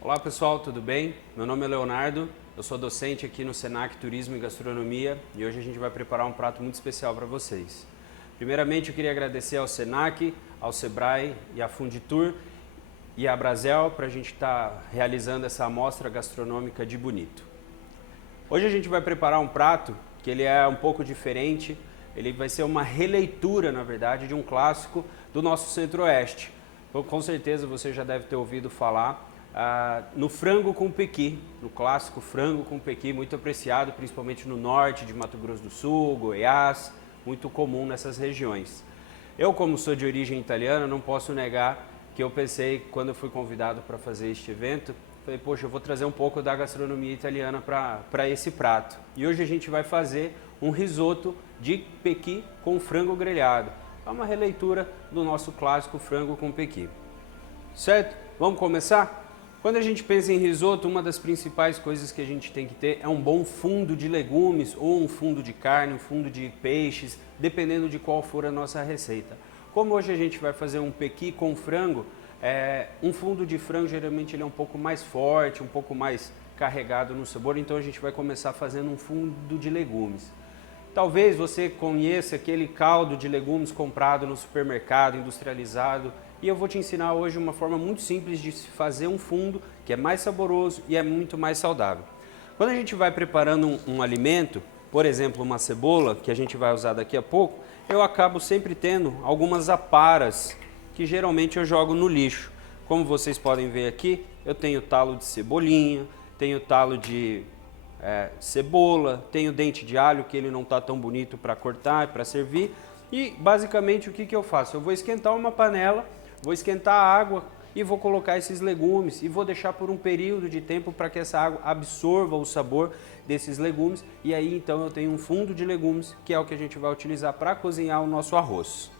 Olá pessoal, tudo bem? Meu nome é Leonardo, eu sou docente aqui no Senac Turismo e Gastronomia e hoje a gente vai preparar um prato muito especial para vocês. Primeiramente eu queria agradecer ao Senac, ao Sebrae e à Funditur e à Brasel para a gente estar realizando essa amostra gastronômica de Bonito. Hoje a gente vai preparar um prato que ele é um pouco diferente, ele vai ser uma releitura, na verdade, de um clássico do nosso Centro-Oeste. Com certeza você já deve ter ouvido falar no frango com pequi, no clássico frango com pequi, muito apreciado principalmente no norte de Mato Grosso do Sul, Goiás, muito comum nessas regiões. Eu, como sou de origem italiana, não posso negar que eu pensei, quando eu fui convidado para fazer este evento, falei, poxa, eu vou trazer um pouco da gastronomia italiana para esse prato. E hoje a gente vai fazer um risoto de pequi com frango grelhado. É uma releitura do nosso clássico frango com pequi. Certo? Vamos começar? Quando a gente pensa em risoto, uma das principais coisas que a gente tem que ter é um bom fundo de legumes ou um fundo de carne, um fundo de peixes, dependendo de qual for a nossa receita. Como hoje a gente vai fazer um pequi com frango, um fundo de frango geralmente ele é um pouco mais forte, um pouco mais carregado no sabor, então a gente vai começar fazendo um fundo de legumes. Talvez você conheça aquele caldo de legumes comprado no supermercado, industrializado, e eu vou te ensinar hoje uma forma muito simples de se fazer um fundo que é mais saboroso e é muito mais saudável. Quando a gente vai preparando um alimento, por exemplo uma cebola, que a gente vai usar daqui a pouco, eu acabo sempre tendo algumas aparas que geralmente eu jogo no lixo. Como vocês podem ver aqui, eu tenho talo de cebolinha, tenho talo de cebola, tenho dente de alho que ele não está tão bonito para cortar e para servir. E basicamente o que eu faço? Eu vou esquentar uma panela, vou esquentar a água e vou colocar esses legumes e vou deixar por um período de tempo para que essa água absorva o sabor desses legumes e aí então eu tenho um fundo de legumes que é o que a gente vai utilizar para cozinhar o nosso arroz.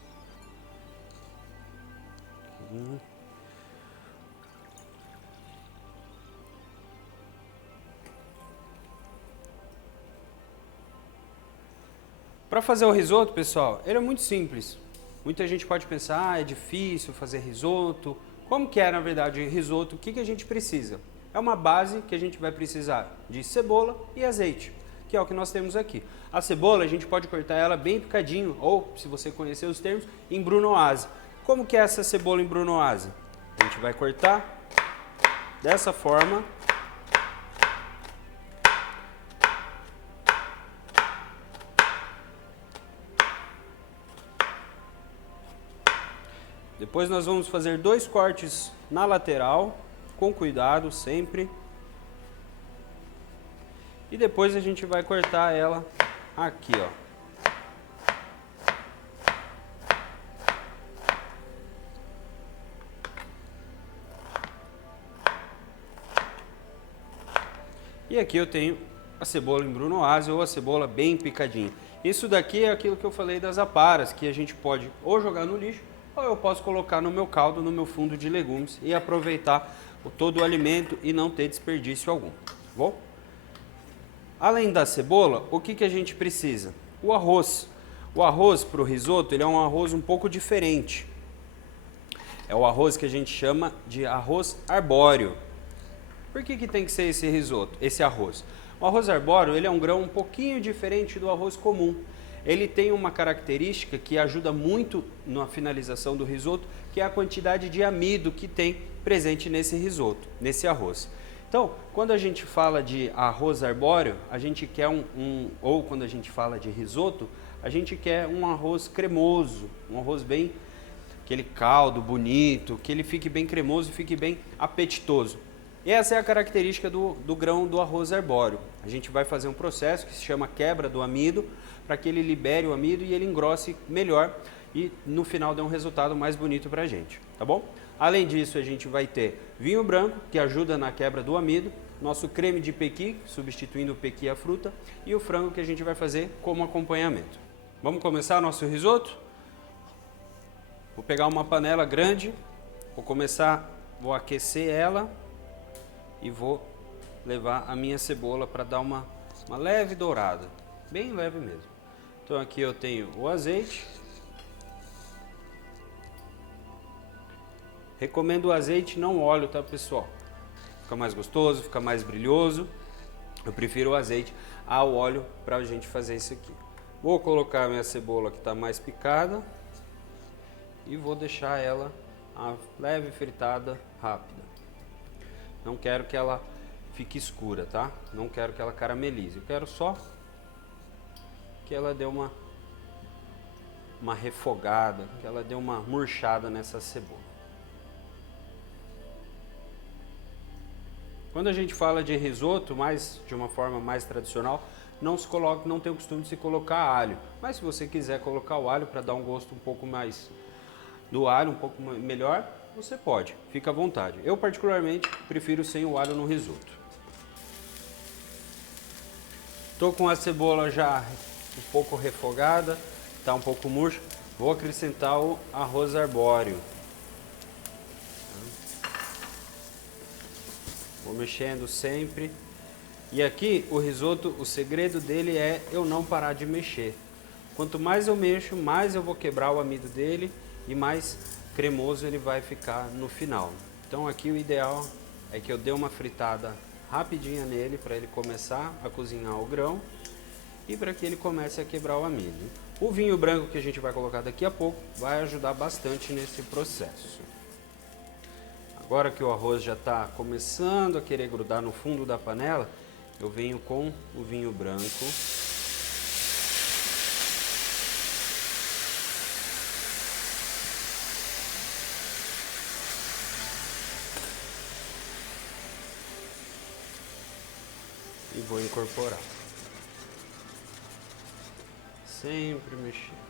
Para fazer o risoto, pessoal, ele é muito simples. Muita gente pode pensar, é difícil fazer risoto. Como que é, na verdade, risoto? O que a gente precisa? É uma base que a gente vai precisar de cebola e azeite, que é o que nós temos aqui. A cebola, a gente pode cortar ela bem picadinho, ou, se você conhecer os termos, em brunoise. Como que é essa cebola em brunoise? A gente vai cortar dessa forma. Depois nós vamos fazer 2 cortes na lateral, com cuidado sempre. E depois a gente vai cortar ela aqui, ó. E aqui eu tenho a cebola em brunoise ou a cebola bem picadinha. Isso daqui é aquilo que eu falei das aparas, que a gente pode ou jogar no lixo, ou eu posso colocar no meu caldo, no meu fundo de legumes e aproveitar todo o alimento e não ter desperdício algum, tá bom? Além da cebola, o que a gente precisa? O arroz. O arroz para o risoto, ele é um arroz um pouco diferente. É o arroz que a gente chama de arroz arbóreo. Por que tem que ser esse risoto, esse arroz? O arroz arbóreo, ele é um grão um pouquinho diferente do arroz comum. Ele tem uma característica que ajuda muito na finalização do risoto, que é a quantidade de amido que tem presente nesse risoto, nesse arroz. Então, quando a gente fala de arroz arbóreo, a gente quer ou quando a gente fala de risoto, a gente quer um arroz cremoso, um arroz bem, aquele caldo bonito, que ele fique bem cremoso e fique bem apetitoso. E essa é a característica do grão do arroz arbóreo. A gente vai fazer um processo que se chama quebra do amido, para que ele libere o amido e ele engrosse melhor e no final dê um resultado mais bonito para a gente, tá bom? Além disso, a gente vai ter vinho branco, que ajuda na quebra do amido, nosso creme de pequi, substituindo o pequi à fruta, e o frango que a gente vai fazer como acompanhamento. Vamos começar nosso risoto? Vou pegar uma panela grande, vou aquecer ela e vou levar a minha cebola para dar uma leve dourada. bem leve mesmo. Então aqui eu tenho o azeite. Recomendo o azeite, não óleo, tá, pessoal? Fica mais gostoso, fica mais brilhoso. Eu prefiro o azeite ao óleo para a gente fazer isso aqui. Vou colocar minha cebola que está mais picada e vou deixar ela a leve fritada rápida. Não quero que ela fique escura, tá? Não quero que ela caramelize. Eu quero só que ela dê uma refogada, que ela dê uma murchada nessa cebola. Quando a gente fala de risoto, de uma forma mais tradicional, não tem o costume de se colocar alho. Mas se você quiser colocar o alho para dar um gosto um pouco mais do alho, um pouco melhor, você pode, fica à vontade. Eu particularmente prefiro sem o alho no risoto. Estou com a cebola já um pouco refogada, está um pouco murcha. Vou acrescentar o arroz arbóreo. Vou mexendo sempre. E aqui o risoto, o segredo dele é eu não parar de mexer. Quanto mais eu mexo, mais eu vou quebrar o amido dele e mais cremoso ele vai ficar no final. Então aqui o ideal é que eu dê uma fritada rapidinha nele para ele começar a cozinhar o grão e para que ele comece a quebrar o amido. O vinho branco que a gente vai colocar daqui a pouco vai ajudar bastante nesse processo. Agora que o arroz já está começando a querer grudar no fundo da panela, eu venho com o vinho branco. E vou incorporar. Sempre mexendo.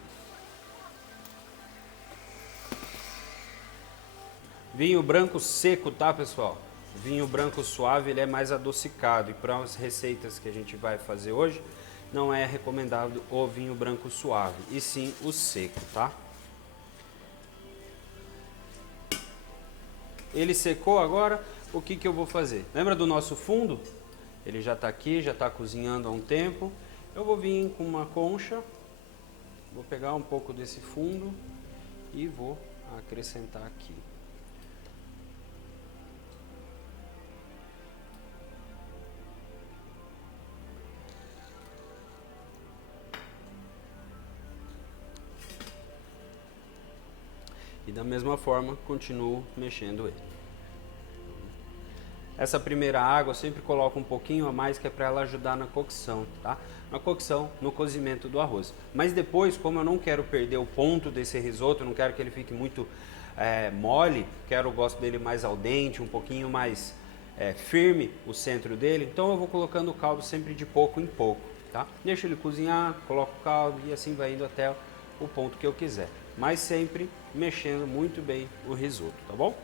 Vinho branco seco, tá, pessoal? Vinho branco suave, ele é mais adocicado. E para as receitas que a gente vai fazer hoje, não é recomendado o vinho branco suave, e sim o seco, tá? Ele secou agora, o que que eu vou fazer? Lembra do nosso fundo? Ele já está aqui, já está cozinhando há um tempo. Eu vou vir com uma concha, vou pegar um pouco desse fundo e vou acrescentar aqui. E da mesma forma, continuo mexendo ele. Essa primeira água eu sempre coloco um pouquinho a mais, que é para ela ajudar na cocção, tá? Na cocção, no cozimento do arroz. Mas depois, como eu não quero perder o ponto desse risoto, não quero que ele fique muito mole, gosto dele mais al dente, um pouquinho mais firme o centro dele, então eu vou colocando o caldo sempre de pouco em pouco, tá? Deixo ele cozinhar, coloco o caldo e assim vai indo até o ponto que eu quiser. Mas sempre mexendo muito bem o risoto, tá bom?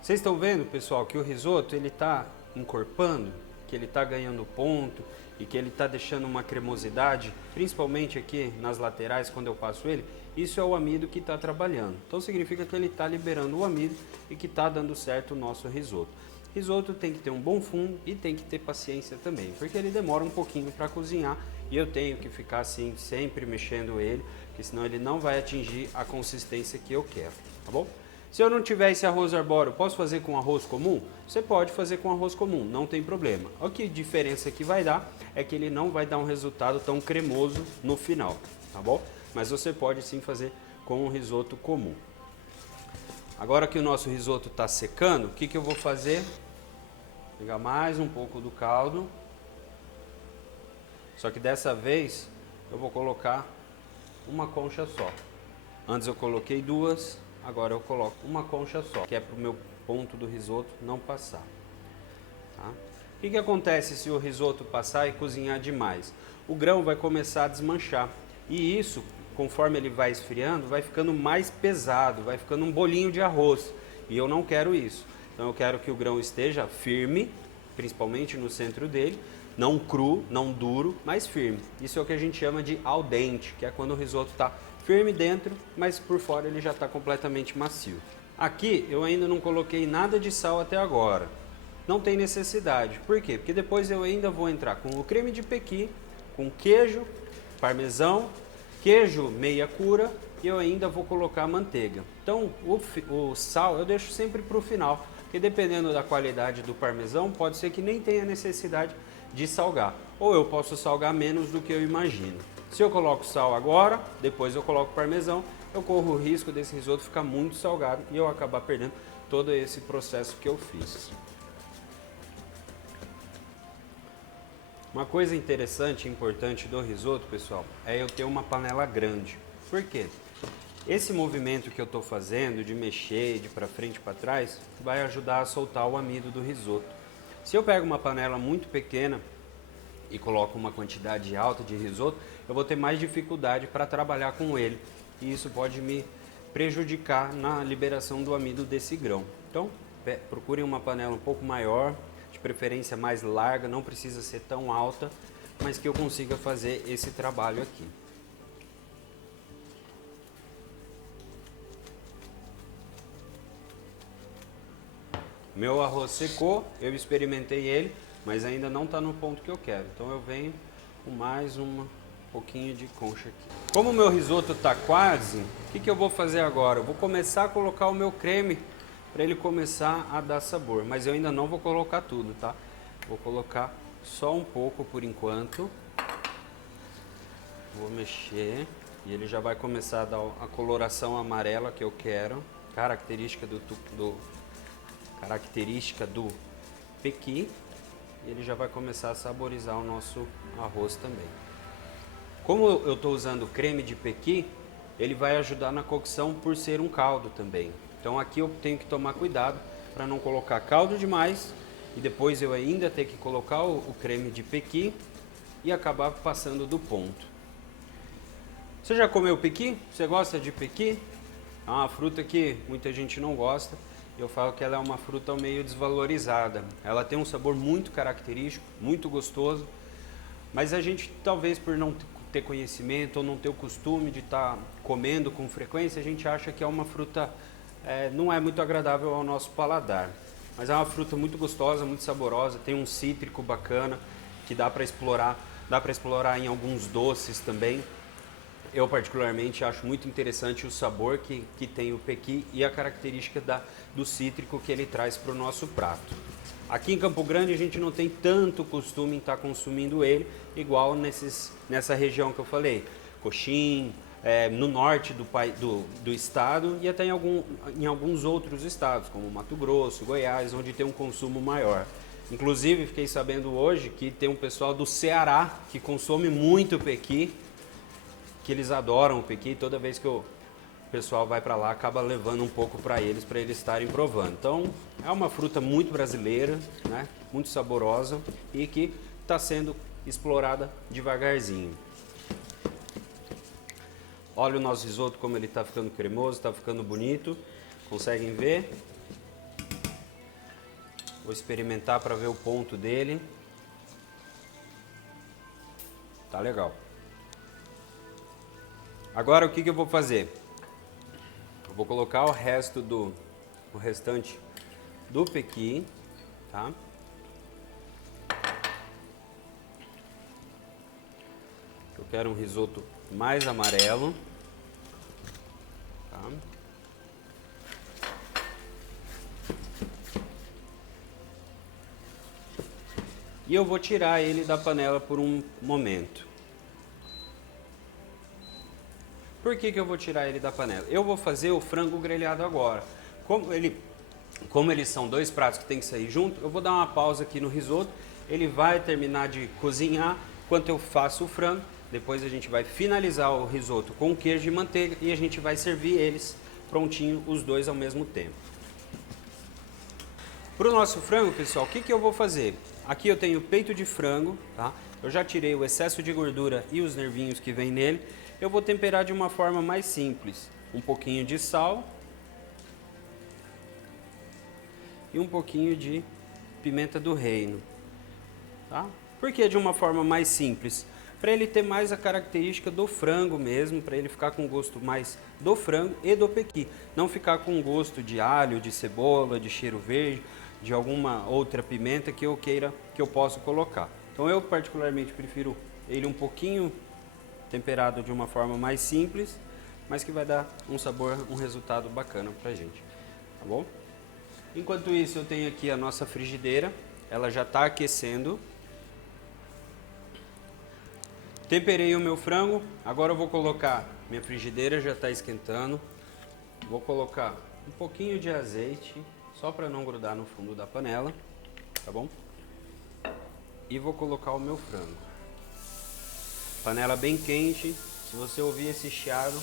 Vocês estão vendo, pessoal, que o risoto ele está encorpando, que ele está ganhando ponto e que ele está deixando uma cremosidade, principalmente aqui nas laterais quando eu passo ele. Isso é o amido que está trabalhando. Então significa que ele está liberando o amido e que está dando certo o nosso risoto. Risoto tem que ter um bom fundo e tem que ter paciência também, porque ele demora um pouquinho para cozinhar e eu tenho que ficar assim sempre mexendo ele, porque senão ele não vai atingir a consistência que eu quero, tá bom? Se eu não tiver esse arroz arbóreo, posso fazer com arroz comum? Você pode fazer com arroz comum, não tem problema. A que diferença que vai dar é que ele não vai dar um resultado tão cremoso no final, tá bom? Mas você pode sim fazer com um risoto comum. Agora que o nosso risoto está secando, o que eu vou fazer? Pegar mais um pouco do caldo. Só que dessa vez eu vou colocar uma concha só. Antes eu coloquei duas, agora eu coloco uma concha só, que é para o meu ponto do risoto não passar. Tá? O que acontece se o risoto passar e cozinhar demais? O grão vai começar a desmanchar. E isso, conforme ele vai esfriando, vai ficando mais pesado, vai ficando um bolinho de arroz. E eu não quero isso. Então eu quero que o grão esteja firme, principalmente no centro dele, não cru, não duro, mas firme. Isso é o que a gente chama de al dente, que é quando o risoto está firme dentro, mas por fora ele já está completamente macio. Aqui eu ainda não coloquei nada de sal até agora. não tem necessidade. Por quê? Porque depois eu ainda vou entrar com o creme de pequi, com queijo, parmesão, queijo meia cura e eu ainda vou colocar manteiga. Então o sal eu deixo sempre para o final, porque dependendo da qualidade do parmesão, pode ser que nem tenha necessidade de salgar. Ou eu posso salgar menos do que eu imagino. Se eu coloco sal agora, depois eu coloco parmesão, eu corro o risco desse risoto ficar muito salgado e eu acabar perdendo todo esse processo que eu fiz. Uma coisa interessante e importante do risoto, pessoal, é eu ter uma panela grande. Por quê? Esse movimento que eu estou fazendo de mexer de para frente e para trás vai ajudar a soltar o amido do risoto. Se eu pego uma panela muito pequena e coloco uma quantidade alta de risoto, eu vou ter mais dificuldade para trabalhar com ele e isso pode me prejudicar na liberação do amido desse grão. Então, procurem uma panela um pouco maior, de preferência mais larga, não precisa ser tão alta, mas que eu consiga fazer esse trabalho aqui. Meu arroz secou, eu experimentei ele, mas ainda não está no ponto que eu quero. Então eu venho com mais um pouquinho de concha aqui. Como o meu risoto está quase, o que eu vou fazer agora? Eu vou começar a colocar o meu creme para ele começar a dar sabor, mas eu ainda não vou colocar tudo, tá? Vou colocar só um pouco por enquanto. Vou mexer e ele já vai começar a dar a coloração amarela que eu quero, característica do pequi, e ele já vai começar a saborizar o nosso arroz também. Como eu estou usando creme de pequi, ele vai ajudar na cocção por ser um caldo também. Então aqui eu tenho que tomar cuidado para não colocar caldo demais e depois eu ainda ter que colocar o creme de pequi e acabar passando do ponto. Você já comeu pequi? Você gosta de pequi? É uma fruta que muita gente não gosta. Eu falo que ela é uma fruta meio desvalorizada. Ela tem um sabor muito característico, muito gostoso, mas a gente, talvez por não ter conhecimento ou não ter o costume de estar comendo com frequência, a gente acha que é uma fruta, não é muito agradável ao nosso paladar. Mas é uma fruta muito gostosa, muito saborosa, tem um cítrico bacana que dá para explorar em alguns doces também. Eu particularmente acho muito interessante o sabor que tem o pequi e a característica do cítrico que ele traz para o nosso prato. Aqui em Campo Grande a gente não tem tanto costume em estar consumindo ele, igual nessa região que eu falei, Coxim, no norte do estado e até em alguns outros estados, como Mato Grosso, Goiás, onde tem um consumo maior. Inclusive, fiquei sabendo hoje que tem um pessoal do Ceará que consome muito pequi, que eles adoram o pequi, toda vez que o pessoal vai para lá, acaba levando um pouco para eles estarem provando. Então, é uma fruta muito brasileira, né? Muito saborosa e que está sendo explorada devagarzinho. Olha o nosso risoto como ele está ficando cremoso, está ficando bonito. Conseguem ver? Vou experimentar para ver o ponto dele. Tá legal. Agora o que eu vou fazer? Eu vou colocar o restante do pequi, tá? Eu quero um risoto mais amarelo, tá? E eu vou tirar ele da panela por um momento. Por que eu vou tirar ele da panela? Eu vou fazer o frango grelhado agora. Como eles são dois pratos que tem que sair junto, eu vou dar uma pausa aqui no risoto. Ele vai terminar de cozinhar enquanto eu faço o frango. Depois a gente vai finalizar o risoto com queijo e manteiga e a gente vai servir eles prontinho, os dois ao mesmo tempo. Para o nosso frango, pessoal, o que eu vou fazer? Aqui eu tenho peito de frango, tá? Eu já tirei o excesso de gordura e os nervinhos que vem nele. Eu vou temperar de uma forma mais simples. Um pouquinho de sal e um pouquinho de pimenta do reino, tá? Por que de uma forma mais simples? Para ele ter mais a característica do frango mesmo, para ele ficar com gosto mais do frango e do pequi. Não ficar com gosto de alho, de cebola, de cheiro verde, de alguma outra pimenta que eu queira, que eu possa colocar. Então eu particularmente prefiro ele um pouquinho temperado de uma forma mais simples, mas que vai dar um sabor, um resultado bacana pra gente, tá bom? Enquanto isso eu tenho aqui a nossa frigideira, ela já está aquecendo. Temperei o meu frango, agora eu vou colocar, minha frigideira já está esquentando, vou colocar um pouquinho de azeite, só para não grudar no fundo da panela, tá bom? E vou colocar o meu frango. Panela bem quente, se você ouvir esse chiado,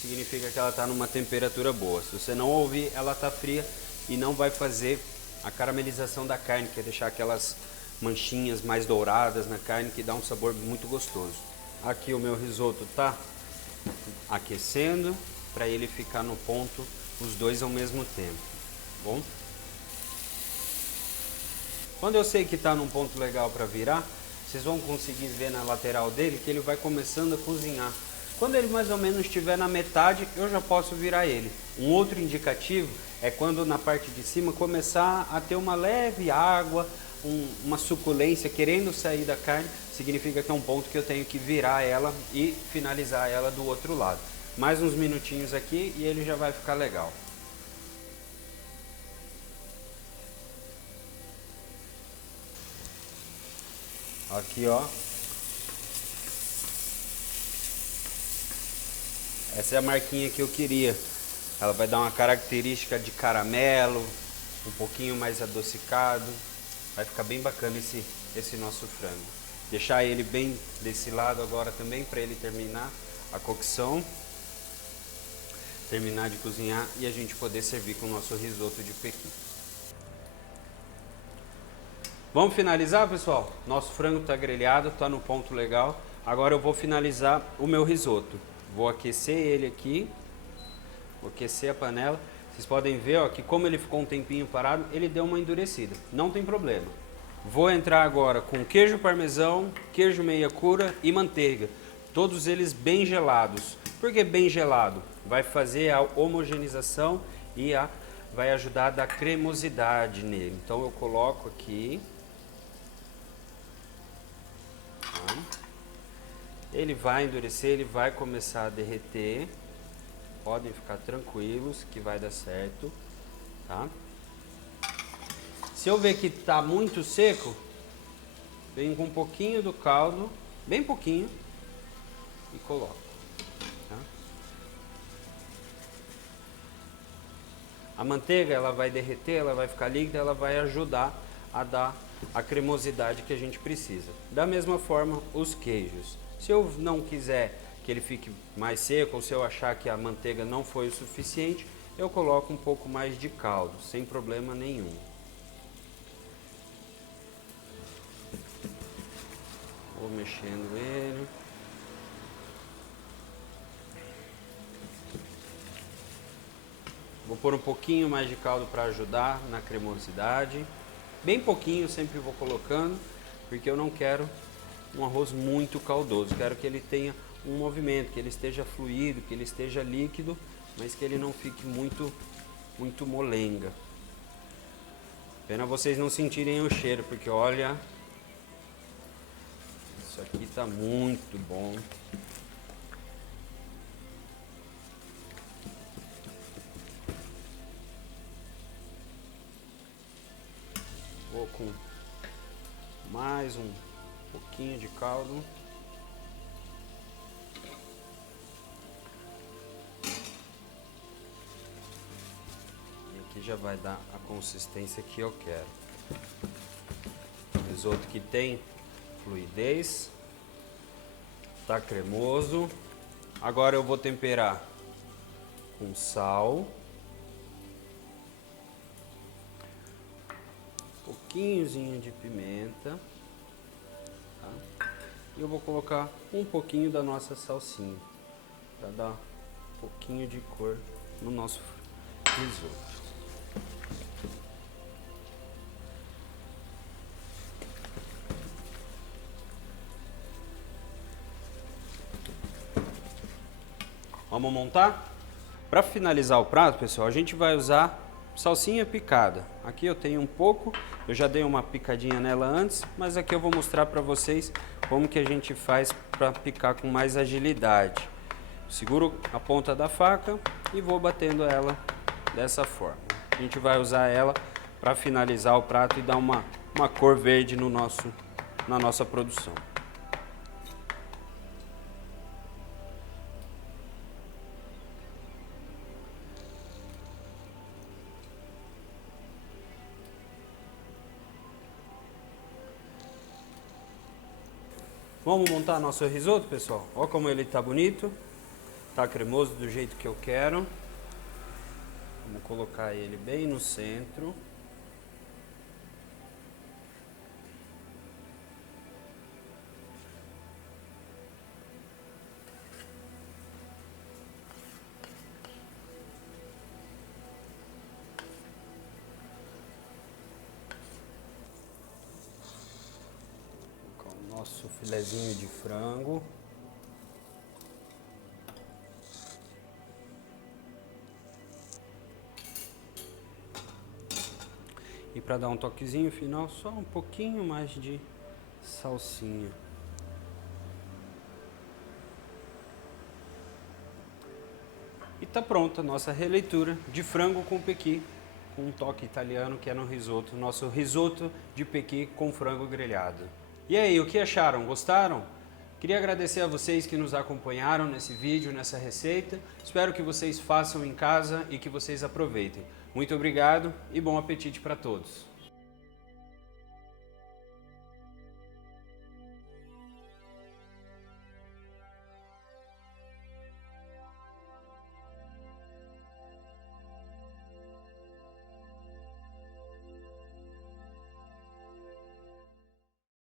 significa que ela está numa temperatura boa. Se você não ouvir, ela está fria e não vai fazer a caramelização da carne, que é deixar aquelas manchinhas mais douradas na carne, que dá um sabor muito gostoso. Aqui o meu risoto está aquecendo, para ele ficar no ponto, os dois ao mesmo tempo, tá bom? Quando eu sei que está num ponto legal para virar, vocês vão conseguir ver na lateral dele que ele vai começando a cozinhar. Quando ele mais ou menos estiver na metade, eu já posso virar ele. Um outro indicativo é quando na parte de cima começar a ter uma leve água, uma suculência querendo sair da carne, significa que é um ponto que eu tenho que virar ela e finalizar ela do outro lado. Mais uns minutinhos aqui e ele já vai ficar legal. Aqui, ó. Essa é a marquinha que eu queria. Ela vai dar uma característica de caramelo, um pouquinho mais adocicado. Vai ficar bem bacana esse nosso frango. Deixar ele bem desse lado agora também para ele terminar a cocção. Terminar de cozinhar e a gente poder servir com o nosso risoto de pequi. Vamos finalizar, pessoal? Nosso frango está grelhado, está no ponto legal. Agora eu vou finalizar o meu risoto. Vou aquecer ele aqui. Vou aquecer a panela. Vocês podem ver, ó, que como ele ficou um tempinho parado, ele deu uma endurecida. Não tem problema. Vou entrar agora com queijo parmesão, queijo meia cura e manteiga. Todos eles bem gelados. Por que bem gelado? Vai fazer a homogeneização e vai ajudar a dar cremosidade nele. Então eu coloco aqui. Ele vai endurecer, ele vai começar a derreter. Podem ficar tranquilos que vai dar certo, tá? Se eu ver que tá muito seco, venho com um pouquinho do caldo, bem pouquinho, e coloco, tá? A manteiga, ela vai derreter, ela vai ficar líquida, ela vai ajudar a dar a cremosidade que a gente precisa. Da mesma forma, os queijos. Se eu não quiser que ele fique mais seco, ou se eu achar que a manteiga não foi o suficiente, eu coloco um pouco mais de caldo, sem problema nenhum. Vou mexendo ele. Vou pôr um pouquinho mais de caldo para ajudar na cremosidade. Bem pouquinho, sempre vou colocando, porque eu não quero um arroz muito caldoso. Quero que ele tenha um movimento, que ele esteja fluido, que ele esteja líquido, mas que ele não fique muito molenga. Pena vocês não sentirem o cheiro, porque olha, isso aqui tá muito bom. Vou com mais um pouquinho de caldo. E aqui já vai dar a consistência que eu quero. Risoto que tem fluidez, tá cremoso. Agora eu vou temperar com sal, pouquinhozinho de pimenta, tá? E eu vou colocar um pouquinho da nossa salsinha para dar um pouquinho de cor no nosso risoto. Vamos montar? Para finalizar o prato, pessoal, a gente vai usar salsinha picada. Aqui eu tenho um pouco, eu já dei uma picadinha nela antes, mas aqui eu vou mostrar para vocês como que a gente faz para picar com mais agilidade. Seguro a ponta da faca e vou batendo ela dessa forma. A gente vai usar ela para finalizar o prato e dar uma cor verde na nossa produção. Vamos montar nosso risoto, pessoal? Olha como ele tá bonito. Tá cremoso do jeito que eu quero. Vamos colocar ele bem no centro. Nosso filezinho de frango. E para dar um toquezinho final, só um pouquinho mais de salsinha. E tá pronta a nossa releitura de frango com pequi, com um toque italiano que é no risoto, nosso risoto de pequi com frango grelhado. E aí, o que acharam? Gostaram? Queria agradecer a vocês que nos acompanharam nesse vídeo, nessa receita. Espero que vocês façam em casa e que vocês aproveitem. Muito obrigado e bom apetite para todos!